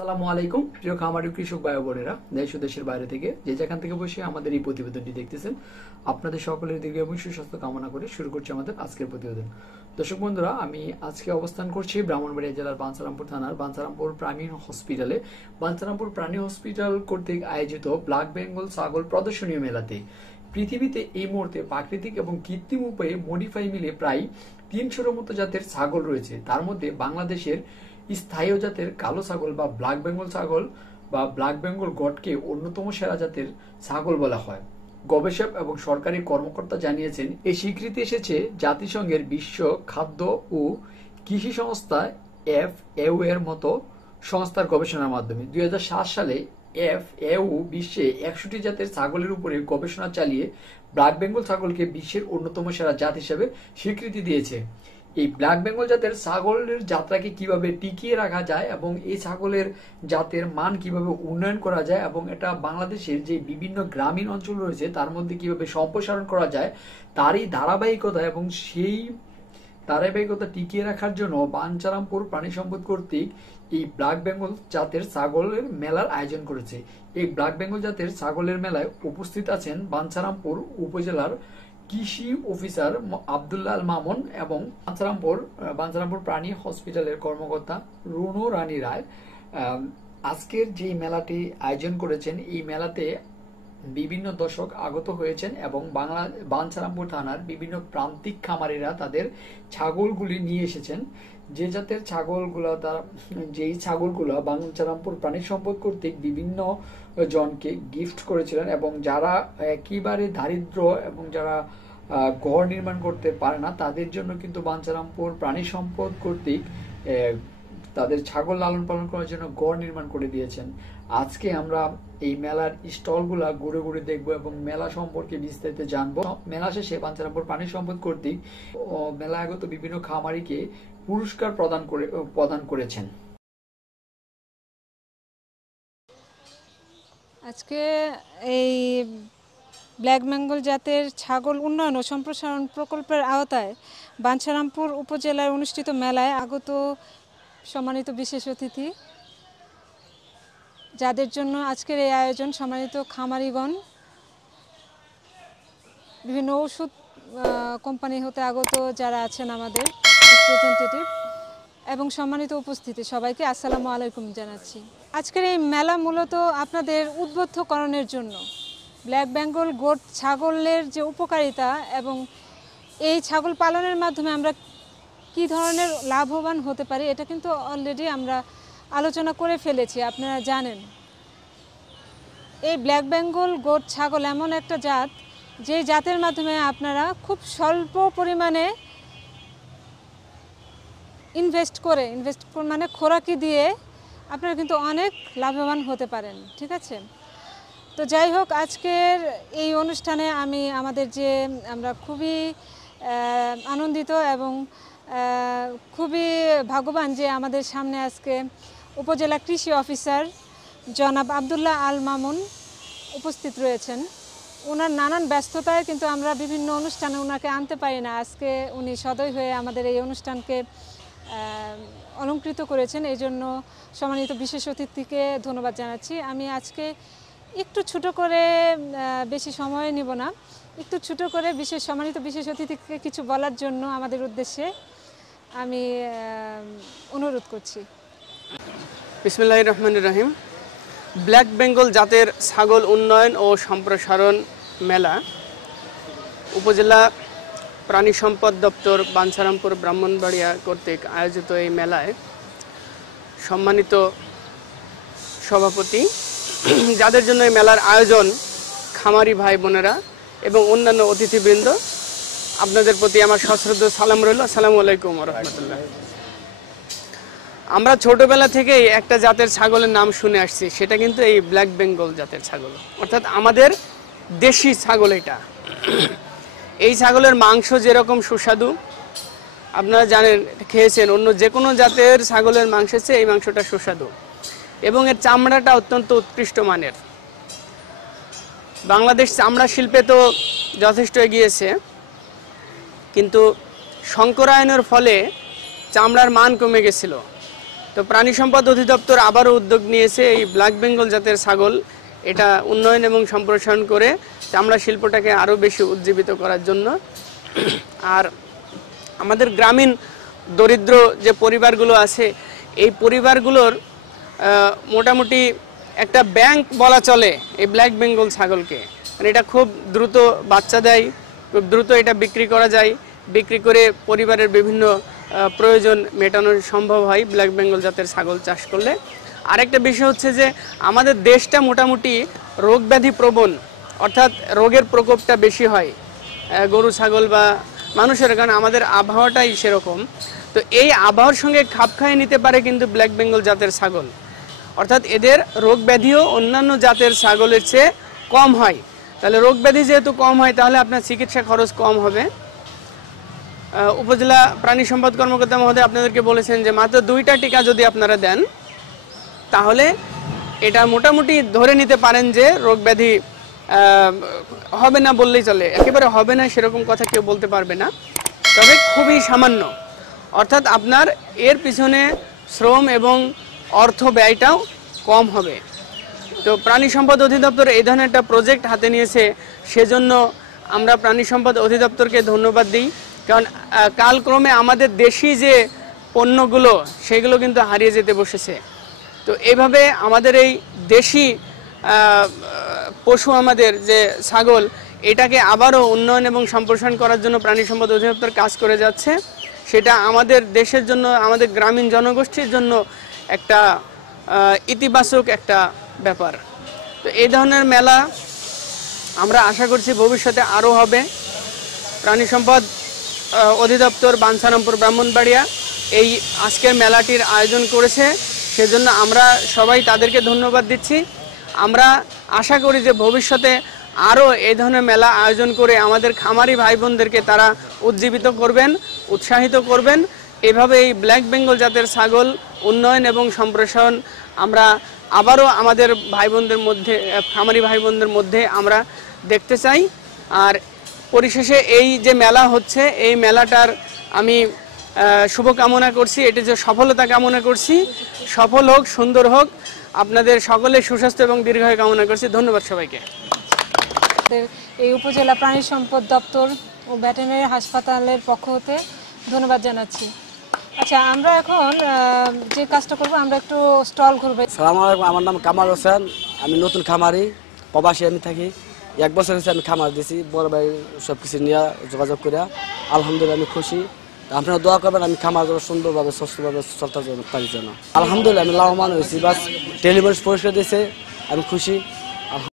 আসসালামু আলাইকুম প্রিয় খামারি কৃষক ভাই বোনেরা, দেশ ও দেশের বাইরে থেকে যে যেখান থেকে বসে আমাদের এই প্রতিবেদনটি দেখতেছেন, আপনাদের সকলের দীর্ঘায়ু সুস্বাস্থ্য কামনা করে শুরু করছি আমাদের আজকের প্রতিবেদন। দর্শক বন্ধুরা, আমি আজকে অবস্থান করছি ব্রাহ্মণবাড়িয়া জেলার বাঞ্ছারামপুর থানার বাঞ্ছারামপুর প্রাণী হসপিটালে। বাঞ্ছারামপুর প্রাণী হসপিটাল কর্তৃক আয়োজিত ব্ল্যাক বেঙ্গল ছাগল প্রদর্শনীয় মেলাতে পৃথিবীতে এই মুহূর্তে প্রাকৃতিক এবং কৃত্রিম উপায়ে মডিফাই মিলে প্রায় 300-এর মতো জাতের ছাগল রয়েছে। তার মধ্যে বাংলাদেশের স্থায়ী জাতের কালো ছাগল বা ব্ল্যাক বেঙ্গল ছাগল বা ব্ল্যাক বেঙ্গল গটকে অন্যতম সেরা জাতের ছাগল বলা হয়। গবেষক এবং সরকারি কর্মকর্তা জানিয়েছেন, এই স্বীকৃতি এসেছে জাতিসংঘের বিশ্ব খাদ্য ও কৃষি সংস্থা FAO এর মতো সংস্থার গবেষণার মাধ্যমে। 2007 সালে FAO বিশ্বে 100টি জাতের ছাগলের উপরে গবেষণা চালিয়ে ব্ল্যাক বেঙ্গল ছাগলকে বিশ্বের অন্যতম সেরা জাত হিসেবে স্বীকৃতি দিয়েছে। এই ব্ল্যাক বেঙ্গল জাতের ছাগলের যাত্রাকে কিভাবে টিকিয়ে রাখা যায় এবং এই ছাগলের জাতের মান কিভাবে উন্নয়ন করা যায় এবং এটা বাংলাদেশের যে বিভিন্ন গ্রামীণ অঞ্চল রয়েছে তার মধ্যে কিভাবে সম্প্রসারণ করা যায়, তারই ধারাবাহিকতা এবং সেই ধারাবাহিকতা টিকিয়ে রাখার জন্য বাঞ্ছারামপুর প্রাণী সম্পদ কর্তৃক এই ব্ল্যাক বেঙ্গল জাতের ছাগলের মেলার আয়োজন করেছে। এই ব্ল্যাক বেঙ্গল জাতের ছাগলের মেলায় উপস্থিত আছেন বাঞ্ছারামপুর উপজেলার কৃষি অফিসার আব্দুল্লাহ আল মামুন এবং বাঞ্ছারামপুর প্রাণী হসপিটালের কর্মকর্তা রুনু রানী রায়। আজকের যে মেলাটি আয়োজন করেছেন, এই মেলাতে বিভিন্ন দর্শক আগত হয়েছেন এবং বাঞ্ছারামপুর থানার বিভিন্ন প্রান্তিক খামারিরা তাদের ছাগলগুলি নিয়ে এসেছেন। যে জাতের ছাগলগুলো যেই ছাগলগুলো বাঞ্ছারামপুর প্রাণী সম্পদ কর্তৃক বিভিন্ন জনকে গিফট করেছিলেন এবং যারা একেবারে দারিদ্র এবং যারা ঘর নির্মাণ করতে পারে না তাদের জন্য কিন্তু বাঞ্ছারামপুর প্রাণী সম্পদ কর্তৃক তাদের ছাগল লালন পালন করার জন্য ঘর নির্মাণ করে দিয়েছেন। আজকে আমরা এই মেলার স্টলগুলা ঘুরে ঘুরে দেখবো এবং মেলা সম্পর্কে বিস্তারিত জানবো। মেলা শেষে বাঞ্ছারামপুর প্রাণী সম্পদ কর্তৃক মেলা আগত বিভিন্ন খামারিকে পুরস্কার প্রদান করেছেন। আজকে এই ব্ল্যাক বেঙ্গল জাতের ছাগল উন্নয়ন ও সম্প্রসারণ প্রকল্পের আওতায় বাঞ্ছারামপুর উপজেলায় অনুষ্ঠিত মেলায় আগত সম্মানিত বিশেষ অতিথি, যাদের জন্য আজকের এই আয়োজন, সম্মানিত খামারিগণ, বিভিন্ন ওষুধ কোম্পানি হতে আগত যারা আছেন আমাদের রিপ্রেজেন্টেটিভ এবং সম্মানিত উপস্থিতি, সবাইকে আসসালামু আলাইকুম জানাচ্ছি। আজকের এই মেলা মূলত আপনাদের উদ্বুদ্ধকরণের জন্য ব্ল্যাক বেঙ্গল গোট ছাগলের যে উপকারিতা এবং এই ছাগল পালনের মাধ্যমে আমরা কি ধরনের লাভবান হতে পারি, এটা কিন্তু অলরেডি আমরা আলোচনা করে ফেলেছি। আপনারা জানেন এই ব্ল্যাক বেঙ্গল গোট ছাগল এমন একটা জাত, যে জাতের মাধ্যমে আপনারা খুব স্বল্প পরিমাণে ইনভেস্ট মানে খোরাকি দিয়ে আপনারা কিন্তু অনেক লাভবান হতে পারেন। ঠিক আছে, তো যাই হোক, আজকের এই অনুষ্ঠানে আমরা খুবই আনন্দিত এবং খুবই ভাগ্যবান যে আমাদের সামনে আজকে উপজেলা কৃষি অফিসার জনাব আব্দুল্লাহ আল মামুন উপস্থিত রয়েছেন। ওনার নানান ব্যস্ততায় কিন্তু আমরা বিভিন্ন অনুষ্ঠানে ওনাকে আনতে পারি না। আজকে উনি সদয় হয়ে আমাদের এই অনুষ্ঠানকে অলঙ্কৃত করেছেন, এই জন্য সম্মানিত বিশেষ অতিথিকে ধন্যবাদ জানাচ্ছি। আমি আজকে একটু ছোট করে, বেশি সময় নিব না, একটু ছোট করে সম্মানিত বিশেষ অতিথিকে কিছু বলার জন্য আমাদের উদ্দেশ্যে আমি অনুরোধ করছি। বিসমিল্লাহির রহমানির রহিম। ব্ল্যাক বেঙ্গল জাতের ছাগল উন্নয়ন ও সম্প্রসারণ মেলা উপজেলা প্রাণী সম্পদ দপ্তর বাঞ্ছারামপুর ব্রাহ্মণবাড়িয়া কর্তৃক আয়োজিত এই মেলায় সম্মানিত সভাপতি, যাদের জন্য এই মেলার আয়োজন, খামারি ভাই বোনেরা এবং অন্যান্য অতিথিবৃন্দ, আপনাদের প্রতি আমার সশ্রদ্ধ সালাম রইল। আসসালামু আলাইকুম ওয়া রাহমাতুল্লাহ। আমরা ছোটবেলা থেকেই একটা জাতের ছাগলের নাম শুনে আসছি, সেটা কিন্তু এই ব্ল্যাক বেঙ্গল জাতের ছাগল, অর্থাৎ আমাদের দেশি ছাগল। এটা এই ছাগলের মাংস যেরকম সুস্বাদু, আপনারা জানেন, খেয়েছেন, অন্য যে কোনো জাতের ছাগলের মাংসের চেয়ে এই মাংসটা সুস্বাদু এবং এর চামড়াটা অত্যন্ত উৎকৃষ্ট মানের। বাংলাদেশ চামড়া শিল্পে তো যথেষ্ট এগিয়েছে, কিন্তু সংকরায়নের ফলে চামড়ার মান কমে গেছিল। তো তো প্রাণী সম্পদ অধিদপ্তর আবারও উদ্যোগ নিয়েছে এই ব্ল্যাক বেঙ্গল জাতের ছাগল এটা উন্নয়ন এবং সম্প্রসারণ করে চামড়া শিল্পটাকে আরও বেশি উজ্জীবিত করার জন্য। আর আমাদের গ্রামীণ দরিদ্র যে পরিবারগুলো আছে এই পরিবারগুলোর মোটামুটি একটা ব্যাংক বলা চলে এই ব্ল্যাক বেঙ্গল ছাগলকে। মানে এটা খুব দ্রুত বাচ্চা দেয়, খুব দ্রুত এটা বিক্রি করা যায়, বিক্রি করে পরিবারের বিভিন্ন প্রয়োজন মেটানো সম্ভব হয় ব্ল্যাক বেঙ্গল জাতের ছাগল চাষ করলে। আরেকটা বিষয় হচ্ছে যে আমাদের দেশটা মোটামুটি রোগ ব্যাধি প্রবণ, অর্থাৎ রোগের প্রকোপটা বেশি হয় গরু ছাগল বা মানুষের, কারণে আমাদের আবহাওয়াটাই সেরকম। তো এই আবহাওয়ার সঙ্গে খাপ খাইয়ে নিতে পারে কিন্তু ব্ল্যাক বেঙ্গল জাতের ছাগল, অর্থাৎ এদের রোগ ব্যাধিও অন্যান্য জাতের ছাগলের চেয়ে কম হয়। তাহলে রোগ ব্যাধি যেহেতু কম হয় তাহলে আপনার চিকিৎসা খরচ কম হবে। উপজেলা প্রাণী সম্পদ কর্মকর্তা মহোদয় আপনাদেরকে বলেছেন যে মাত্র 2টা টিকা যদি আপনারা দেন তাহলে এটা মোটামুটি ধরে নিতে পারেন যে রোগ ব্যাধি হবে না বললেই চলে। একেবারে হবে না সেরকম কথা কেউ বলতে পারবে না, তবে খুবই সামান্য, অর্থাৎ আপনার এর পিছনে শ্রম এবং অর্থ ব্যয়টাও কম হবে। তো প্রাণী সম্পদ অধিদপ্তর এই ধরনের একটা প্রজেক্ট হাতে নিয়েছে, সেজন্য আমরা প্রাণী সম্পদ অধিদপ্তরকে ধন্যবাদ দিই। কারণ কালক্রমে আমাদের দেশি যে পণ্যগুলো সেগুলো কিন্তু হারিয়ে যেতে বসেছে। তো এইভাবে আমাদের এই দেশি পশু আমাদের যে ছাগল এটাকে আবারও উন্নয়ন এবং সম্প্রসারণ করার জন্য প্রাণী সম্পদ অধিদপ্তর কাজ করে যাচ্ছে। সেটা আমাদের দেশের জন্য, আমাদের গ্রামীণ জনগোষ্ঠীর জন্য একটা ইতিবাচক একটা ব্যাপার। তো এই ধরনের মেলা আমরা আশা করছি ভবিষ্যতে আরও হবে। প্রাণী সম্পদ অধিদপ্তর বাঞ্ছারামপুর ব্রাহ্মণবাড়িয়া এই আজকের মেলাটির আয়োজন করেছে, সেজন্য আমরা সবাই তাদেরকে ধন্যবাদ দিচ্ছি। আমরা আশা করি যে ভবিষ্যতে আরও এই ধরনের মেলা আয়োজন করে আমাদের খামারি ভাই বোনদেরকে তারা উজ্জীবিত করবেন, উৎসাহিত করবেন। এভাবে এই ব্ল্যাক বেঙ্গল জাতের ছাগল উন্নয়ন এবং সম্প্রসারণ আমরা আবারও আমাদের ভাই বোনদের মধ্যে, খামারি ভাই বোনদের মধ্যে আমরা দেখতে চাই। আর পরিশেষে এই যে মেলা হচ্ছে এই মেলাটার আমি শুভকামনা করছি, এটি যে সফলতা কামনা করছি, সফল হোক, সুন্দর হোক, আপনাদের সকলের সুস্বাস্থ্য এবং দীর্ঘায়ু কামনা করছি। ধন্যবাদ সবাইকে। এই উপজেলা প্রাণী সম্পদ দপ্তর ও ভেটেরিনারি হাসপাতালের পক্ষ হতে ধন্যবাদ জানাচ্ছি। আচ্ছা, আমরা এখন যে কাজটা করবো, আমরা একটু স্টল করবো। সালামু আলাইকুম, আমার নাম কামাল হোসেন, আমি নতুন খামারি, প্রবাসী আমি থাকি। 1 বছর হয়েছে আমি খামার দিয়েছি, বড় ভাই সব কিছু নিয়ে যোগাযোগ করে আলহামদুলিল্লাহ আমি খুশি। আপনারা দোয়া করবেন আমি খামার সুন্দরভাবে সুস্থভাবে চলতে পারি যেন। আলহামদুলিল্লাহ আমি লাভবান হয়েছি, বাস টেলিভিশন পরিষ্কার দিয়েছে, আমি খুশি।